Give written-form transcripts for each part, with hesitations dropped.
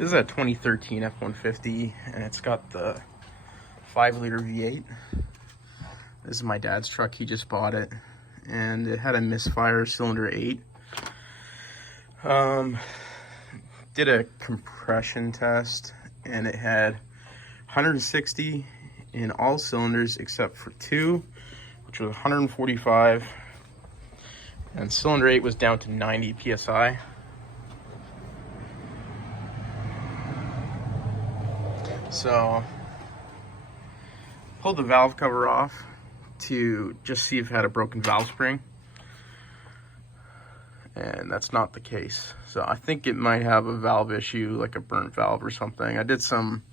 This is a 2013 F-150, and it's got the 5-liter V8. This is my dad's truck. He just bought it, and it had a Misfire cylinder 8. Did a compression test, and it had 160 in all cylinders except for 2, which was 145, and cylinder 8 was down to 90 psi. So pulled the valve cover off to just see if it had a broken valve spring, and that's not the case. So I think it might have a valve issue, like a burnt valve or something. I did some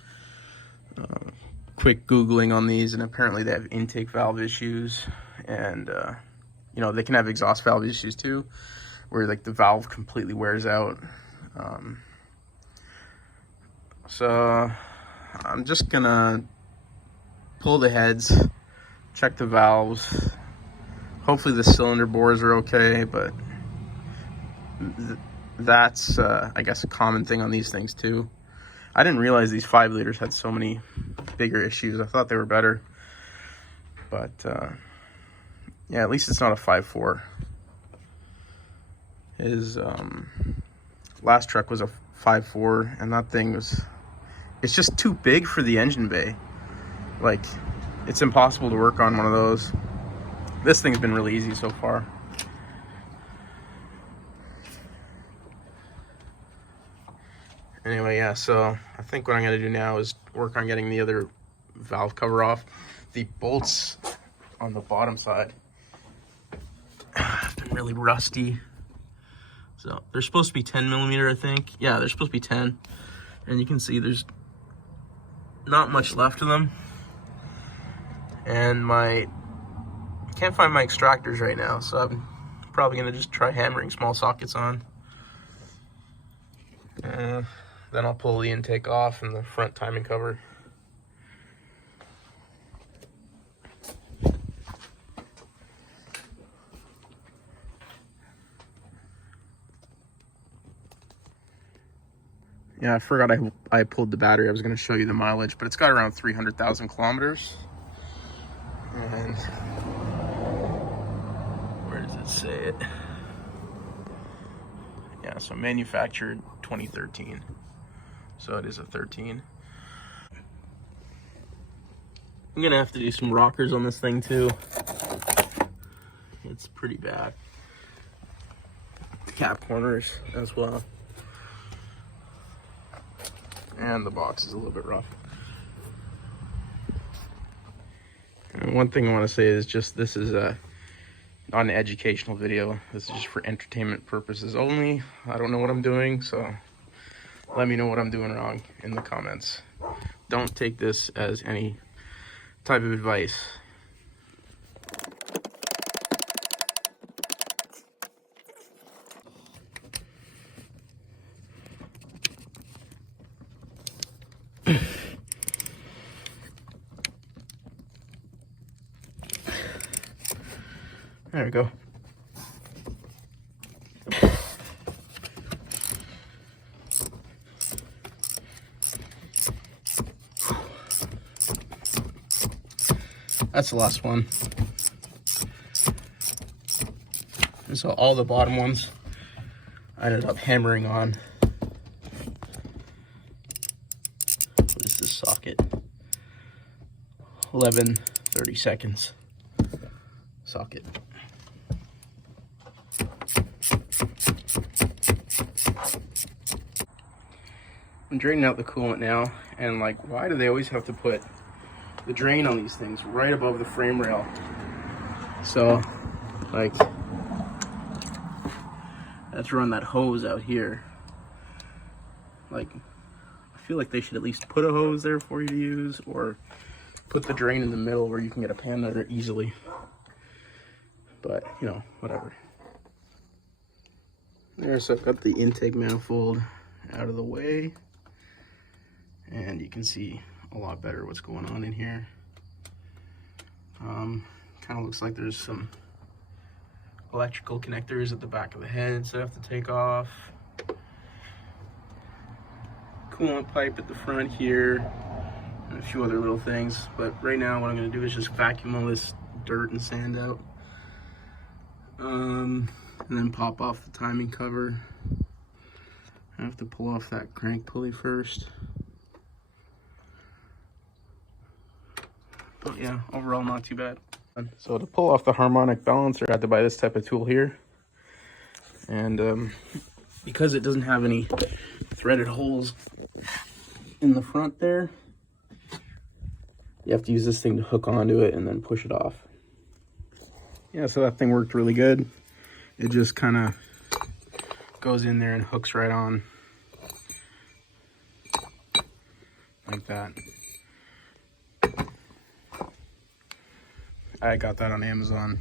quick Googling on these, and apparently they have intake valve issues, and you know, they can have exhaust valve issues too, where like the valve completely wears out. So I'm just gonna pull the heads, check the valves. Hopefully the cylinder bores are okay, but that's I guess a common thing on these things too. I didn't realize these 5 liters had so many bigger issues. I thought they were better, but yeah, at least it's not a 5.4. His last truck was a 5.4, and that thing was, it's just too big for the engine bay. Like, it's impossible to work on one of those. This thing's been really easy so far. Anyway, yeah, so I think what I'm gonna do now is work on getting the other valve cover off. The bolts on the bottom side have been really rusty. So they're supposed to be 10 millimeter, I think. Yeah, they're supposed to be 10. And you can see there's not much left of them. And can't find my extractors right now, so I'm probably gonna just try hammering small sockets on. Then I'll pull the intake off and the front timing cover. Yeah, I forgot I pulled the battery. I was going to show you the mileage, but it's got around 300,000 kilometers. And where does it say it? Yeah, so manufactured 2013. So it is a 13. I'm going to have to do some rockers on this thing too. It's pretty bad. Cap corners as well. And the box is a little bit rough. And one thing I want to say is just, this is not an educational video. This is just for entertainment purposes only. I don't know what I'm doing, so let me know what I'm doing wrong in the comments. Don't take this as any type of advice. There we go. That's the last one. And so all the bottom ones I ended up hammering on. What is this socket? 11/30 seconds socket. I'm draining out the coolant now, and like, why do they always have to put the drain on these things right above the frame rail? So like, I have to run that hose out here. Like, I feel like they should at least put a hose there for you to use, or put the drain in the middle where you can get a pan under easily. But you know, whatever. There, so I've got the intake manifold out of the way, and you can see a lot better what's going on in here. Kind of looks like there's some electrical connectors at the back of the heads that I have to take off. coolant pipe at the front here, and a few other little things. But right now what I'm going to do is just vacuum all this dirt and sand out, and then pop off the timing cover. I have to pull off that crank pulley first. But yeah, overall not too bad. So to pull off the harmonic balancer, I had to buy this type of tool here. And because it doesn't have any threaded holes in the front there, you have to use this thing to hook onto it and then push it off. Yeah, so that thing worked really good. It just kind of goes in there and hooks right on like that. I got that on Amazon.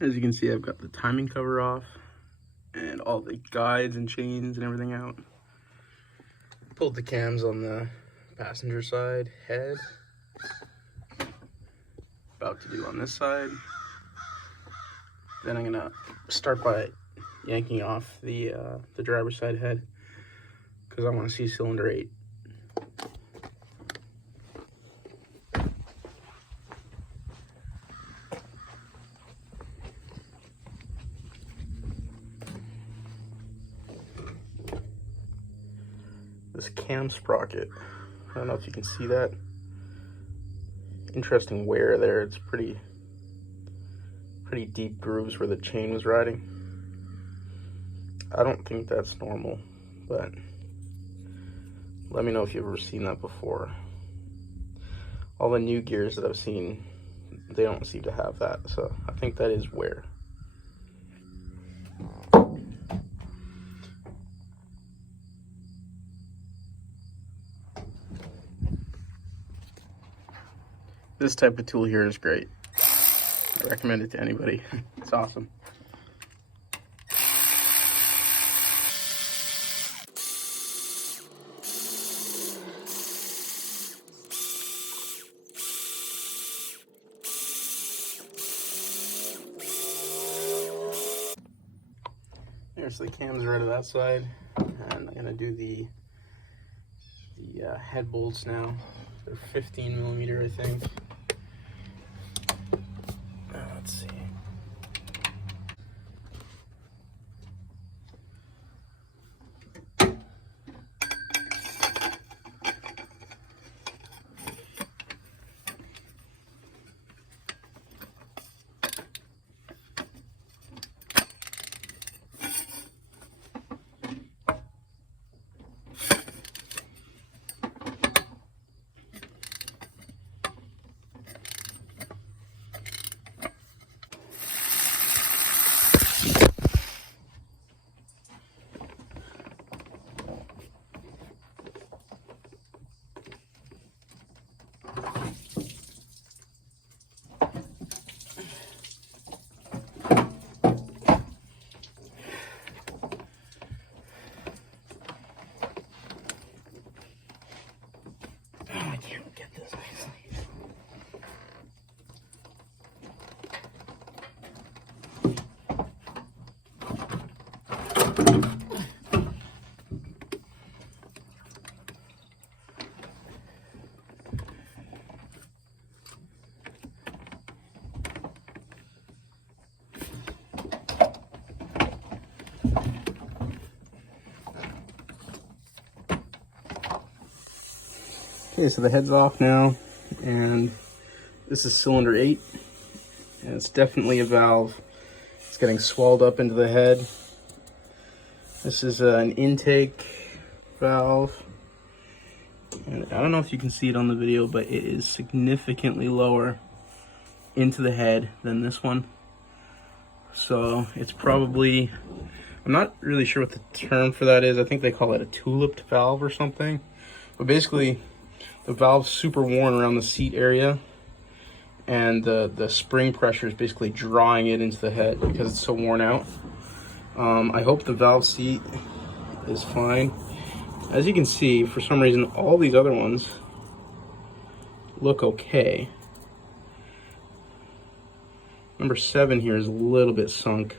As you can see, I've got the timing cover off and all the guides and chains and everything out. Pulled the cams on the passenger side head. About to do on this side. Then I'm gonna start by yanking off the driver's side head because I want to see cylinder 8. This cam sprocket, I don't know if you can see that. Interesting wear there. It's pretty deep grooves where the chain was riding. I don't think that's normal, but let me know if you've ever seen that before. All the new gears that I've seen, they don't seem to have that, so I think that is wear. This type of tool here is great. I recommend it to anybody. It's awesome. There's the cams right to that side, and I'm gonna do the head bolts now. They're 15 millimeter, I think. Let's see. I can't get this actually. Okay, so the head's off now, and this is cylinder 8, and it's definitely a valve. It's getting swelled up into the head. This is an intake valve, and I don't know if you can see it on the video, but it is significantly lower into the head than this one. So it's probably, I'm not really sure what the term for that is. I think they call it a tuliped valve or something, but basically the valve's super worn around the seat area, and the spring pressure is basically drawing it into the head because it's so worn out. I hope the valve seat is fine. As you can see, for some reason, all these other ones look okay. Number 7 here is a little bit sunk.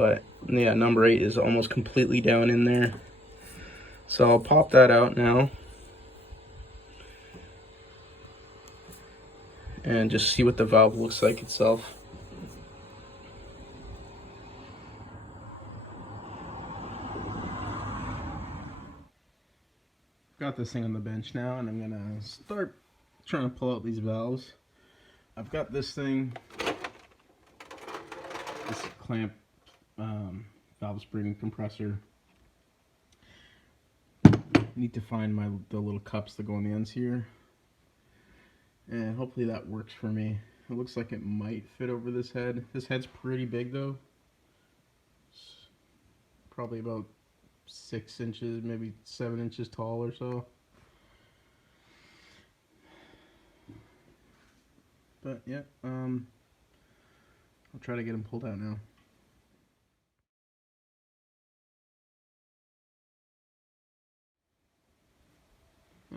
But yeah, number 8 is almost completely down in there. So I'll pop that out now and just see what the valve looks like itself. Got this thing on the bench now, and I'm gonna start trying to pull out these valves. I've got this thing, this clamp valve spring compressor. Need to find the little cups that go on the ends here, and hopefully that works for me. It looks like it might fit over this head. This head's pretty big though. It's probably about 6 inches, maybe 7 inches tall or so. But yeah, I'll try to get them pulled out now.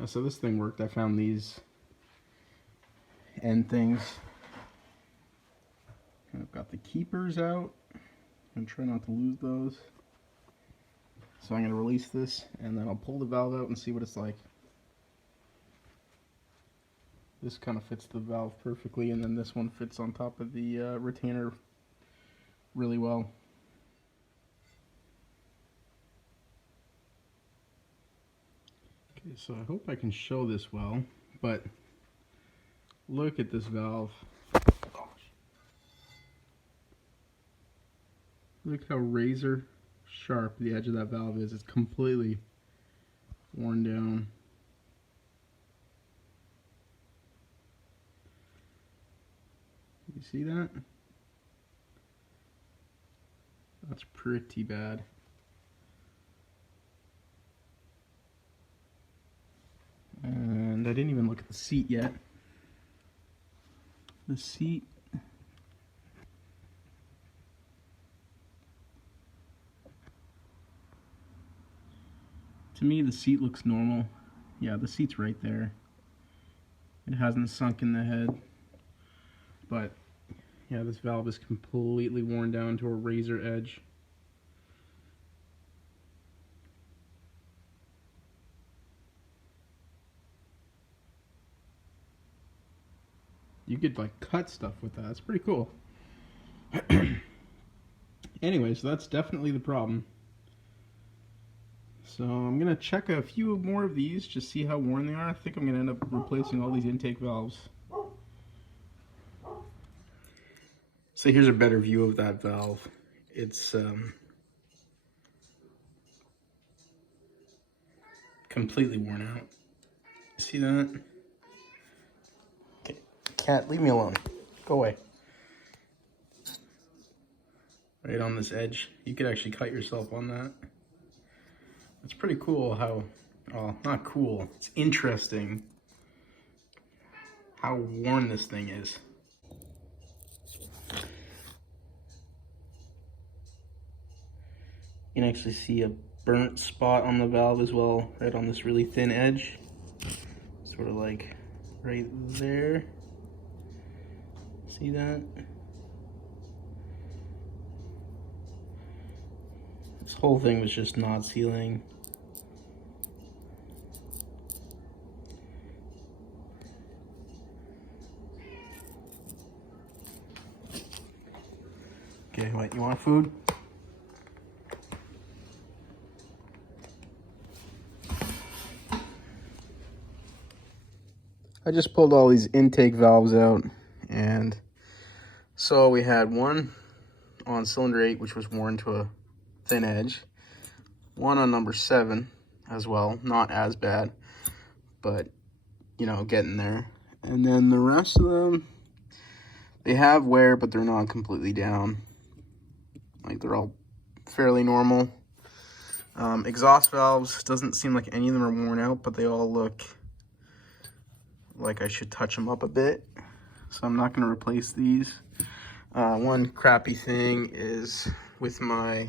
So this thing worked. I found these end things. I've got the keepers out. I'm trying not to lose those. So I'm going to release this, and then I'll pull the valve out and see what it's like. This kind of fits the valve perfectly, and then this one fits on top of the retainer really well. Okay, so I hope I can show this well, but look at this valve. Gosh. Look how razor sharp the edge of that valve is. It's completely worn down. You see that? That's pretty bad. And I didn't even look at the seat yet. The seat, to me the seat looks normal. Yeah, the seat's right there. It hasn't sunk in the head. But yeah, this valve is completely worn down to a razor edge. You could like cut stuff with that. It's pretty cool. Anyway, so that's definitely the problem. So I'm gonna check a few more of these, just see how worn they are. I think I'm gonna end up replacing all these intake valves. So here's a better view of that valve. It's completely worn out. See that? Okay. Cat, leave me alone. Go away. Right on this edge. You could actually cut yourself on that. It's pretty cool how, well, not cool, it's interesting how worn this thing is. You can actually see a burnt spot on the valve as well, right on this really thin edge. Sort of like right there. See that? This whole thing was just not sealing. Okay, what, you want food? I just pulled all these intake valves out, and so we had one on cylinder 8, which was worn to a thin edge, one on number 7 as well, not as bad, but you know, getting there. And then the rest of them, they have wear, but they're not completely down. Like, they're all fairly normal. Exhaust valves, doesn't seem like any of them are worn out, but they all look like I should touch them up a bit. So I'm not going to replace these. One crappy thing is with my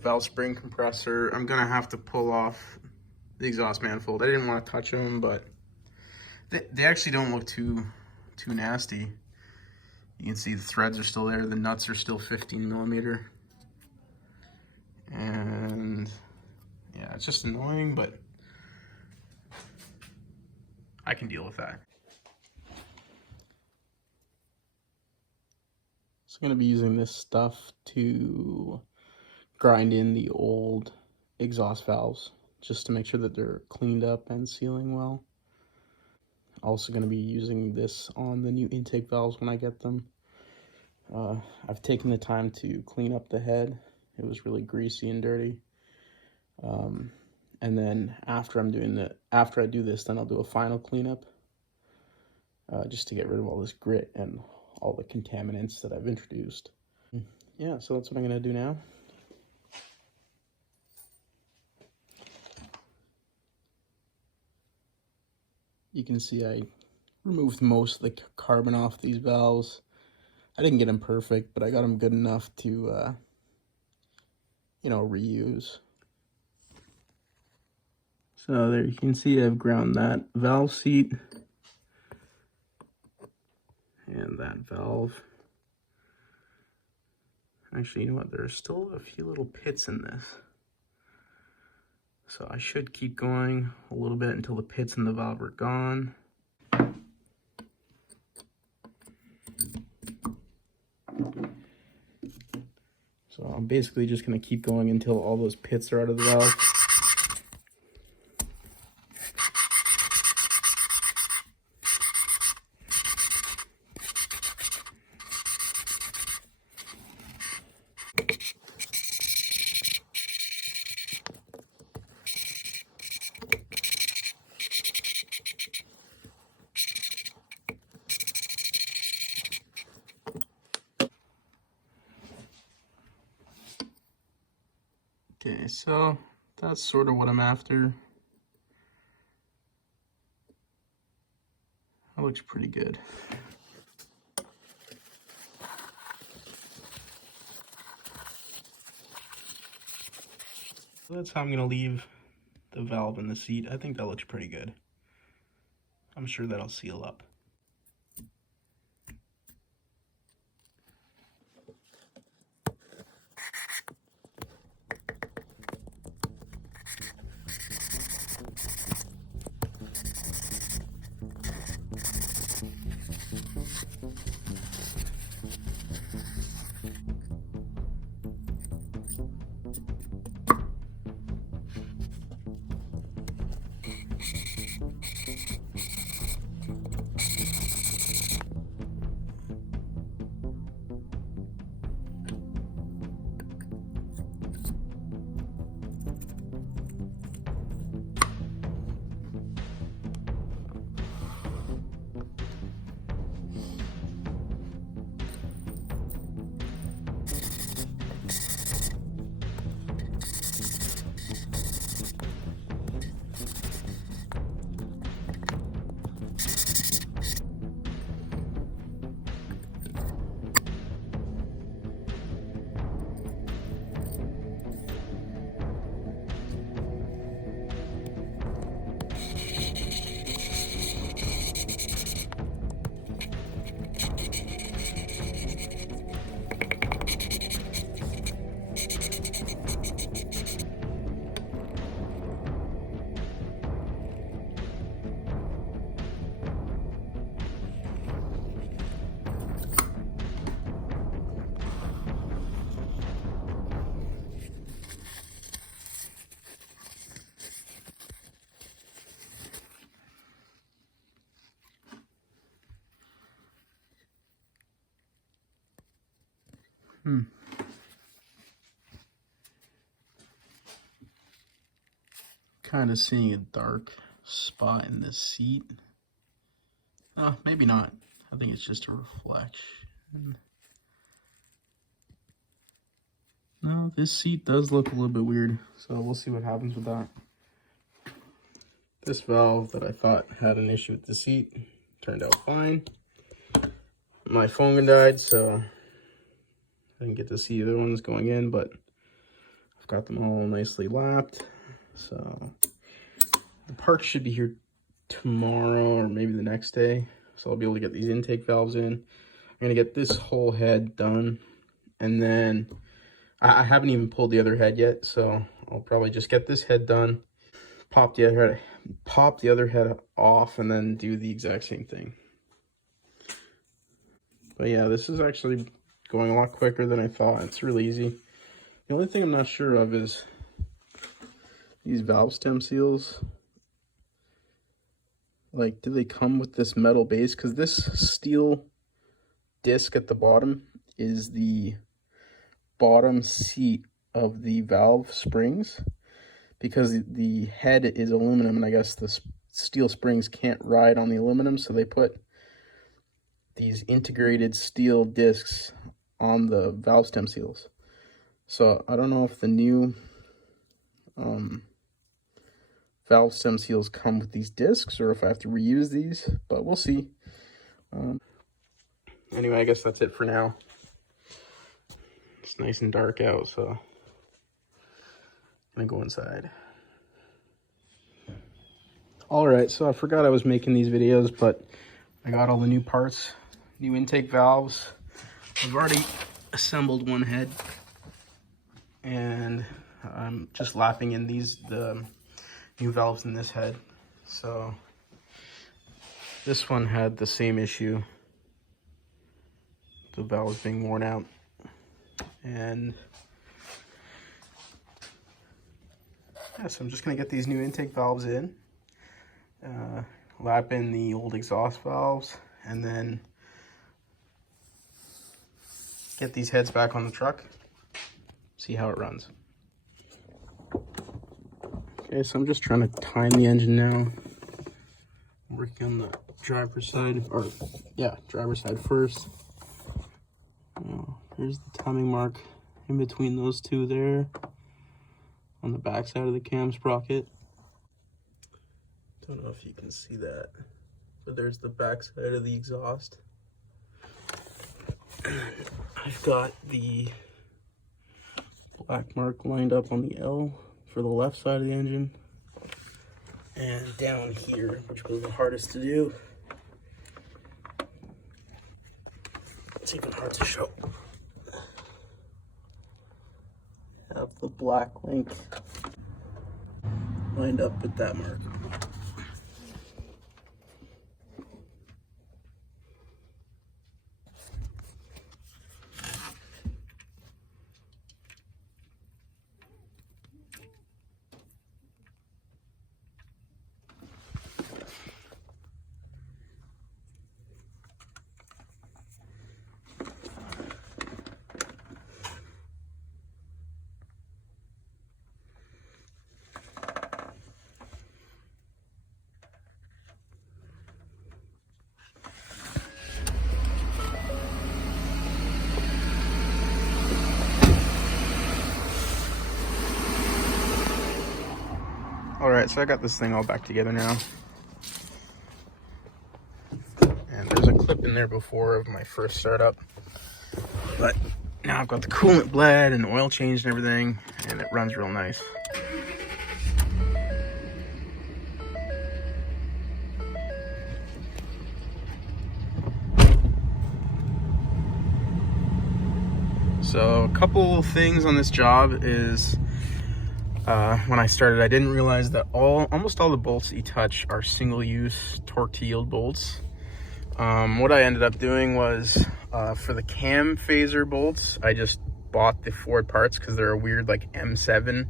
valve spring compressor, I'm going to have to pull off the exhaust manifold. I didn't want to touch them, but they actually don't look too nasty. You can see the threads are still there. The nuts are still 15 millimeter. And yeah, it's just annoying, but I can deal with that. So I'm going to be using this stuff to grind in the old exhaust valves just to make sure that they're cleaned up and sealing well. Also going to be using this on the new intake valves when I get them. I've taken the time to clean up the head. It was really greasy and dirty. And then after I do this, then I'll do a final cleanup just to get rid of all this grit and all the contaminants that I've introduced. Yeah, so that's what I'm going to do now. You can see I removed most of the carbon off these valves. I didn't get them perfect, but I got them good enough to, reuse. So there you can see I've ground that valve seat and that valve. Actually, you know what? There's still a few little pits in this. So I should keep going a little bit until the pits in the valve are gone. So I'm basically just going to keep going until all those pits are out of the valve. Okay, so that's sort of what I'm after. That looks pretty good. So that's how I'm gonna leave the valve in the seat. I think that looks pretty good. I'm sure that'll seal up. Kind of seeing a dark spot in this seat. Oh, maybe not. I think it's just a reflection. No, this seat does look a little bit weird, so we'll see what happens with that. This valve that I thought had an issue with the seat turned out fine. My phone died, so I didn't get to see the other ones going in, but I've got them all nicely lapped. So the parts should be here tomorrow or maybe the next day. So I'll be able to get these intake valves in. I'm gonna get this whole head done, and then I haven't even pulled the other head yet, so I'll probably just get this head done, pop the other head off, and then do the exact same thing. But yeah, this is actually going a lot quicker than I thought. It's really easy. The only thing I'm not sure of is these valve stem seals. Like, do they come with this metal base? Because this steel disc at the bottom is the bottom seat of the valve springs, because the head is aluminum, and I guess the steel springs can't ride on the aluminum, so they put these integrated steel discs on the valve stem seals. So I don't know if the new valve stem seals come with these discs or if I have to reuse these, but we'll see. Anyway, I guess that's it for now. It's nice and dark out, so I'm gonna go inside. All right, so I forgot I was making these videos, but I got all the new parts, new intake valves. I've already assembled one head, and I'm just lapping in the new valves in this head. So this one had the same issue, the valves being worn out, and yeah, so I'm just gonna get these new intake valves in, lap in the old exhaust valves, and then get these heads back on the truck, see how it runs. Okay, so I'm just trying to time the engine now. I'm working on the driver's side, or yeah, driver's side first. Here's the timing mark in between those two there, on the back side of the cam sprocket. Don't know if you can see that, but there's the back side of the exhaust. I've got the black mark lined up on the L for the left side of the engine. And down here, which was the hardest to do. It's even hard to show. Have the black link lined up with that mark. All right, so I got this thing all back together now. And there's a clip in there before of my first startup. But now I've got the coolant bled and oil changed and everything, and it runs real nice. So a couple things on this job is, when I started, I didn't realize that almost all the bolts that you touch are single-use torque to yield bolts. What I ended up doing was, for the cam phaser bolts, I just bought the Ford parts because they're a weird like M7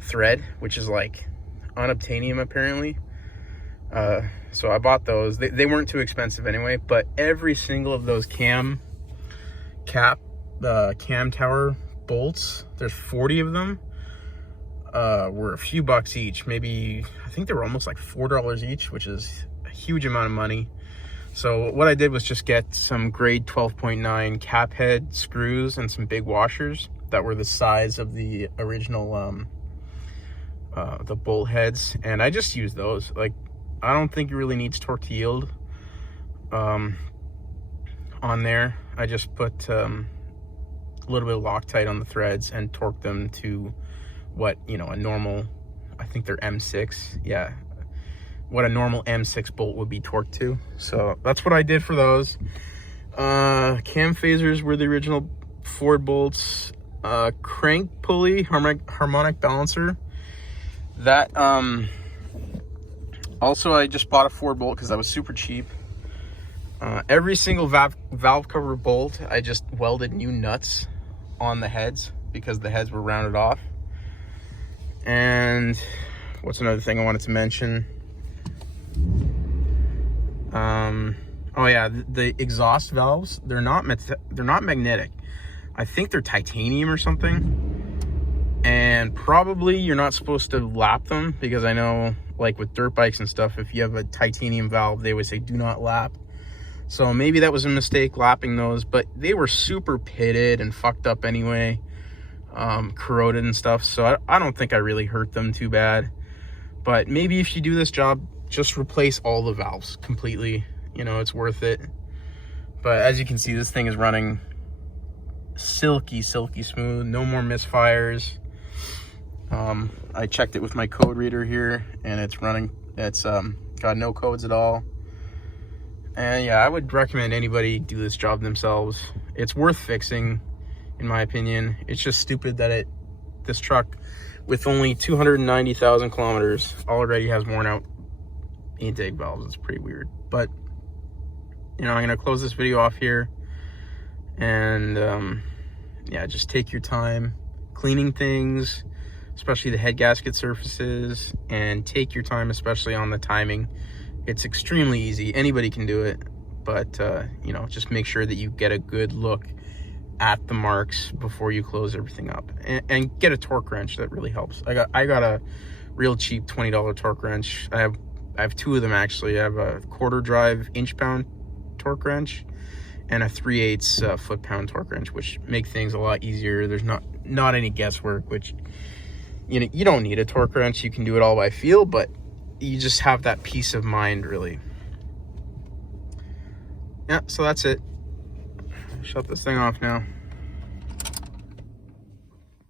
thread, which is like unobtainium apparently. So I bought those. They weren't too expensive anyway, but every single of those cam tower bolts, there's 40 of them, were a few bucks each. Maybe, I think they were almost like $4 each, which is a huge amount of money. So what I did was just get some grade 12.9 cap head screws and some big washers that were the size of the original the bolt heads, and I just used those. Like, I don't think it really needs torque to yield on there. I just put a little bit of Loctite on the threads and torqued them to what, you know, a normal, I think they're M6, yeah, what a normal M6 bolt would be torqued to. So that's what I did for those. Cam phasers were the original Ford bolts. crank pulley harmonic balancer. That also, I just bought a 4-bolt because that was super cheap. Every single valve cover bolt, I just welded new nuts on the heads because the heads were rounded off. And what's another thing I wanted to mention? Oh yeah, the exhaust valves, they're not magnetic. I think they're titanium or something. And probably you're not supposed to lap them, because I know, like with dirt bikes and stuff, if you have a titanium valve, they always say do not lap. So maybe that was a mistake, lapping those, but they were super pitted and fucked up anyway, corroded and stuff. So I don't think I really hurt them too bad. But maybe if you do this job, just replace all the valves completely. You know, it's worth it. But as you can see, this thing is running silky smooth. No more misfires. I checked it with my code reader here, and it's running. It's got no codes at all. And yeah, I would recommend anybody do this job themselves. It's worth fixing, in my opinion. It's just stupid that this truck, with only 290,000 kilometers, already has worn out intake valves. It's pretty weird. But you know, I'm gonna close this video off here, and yeah, just take your time cleaning things, especially the head gasket surfaces, and take your time especially on the timing. It's extremely easy, anybody can do it, but you know, just make sure that you get a good look at the marks before you close everything up, and get a torque wrench. That really helps. I got a real cheap $20 torque wrench. I have two of them actually. I have a quarter drive inch-pound torque wrench and a 3/8 foot-pound torque wrench, which make things a lot easier. There's not any guesswork, which, you know, you don't need a torque wrench. You can do it all by feel, but you just have that peace of mind, really. Yeah, so that's it. Shut this thing off now.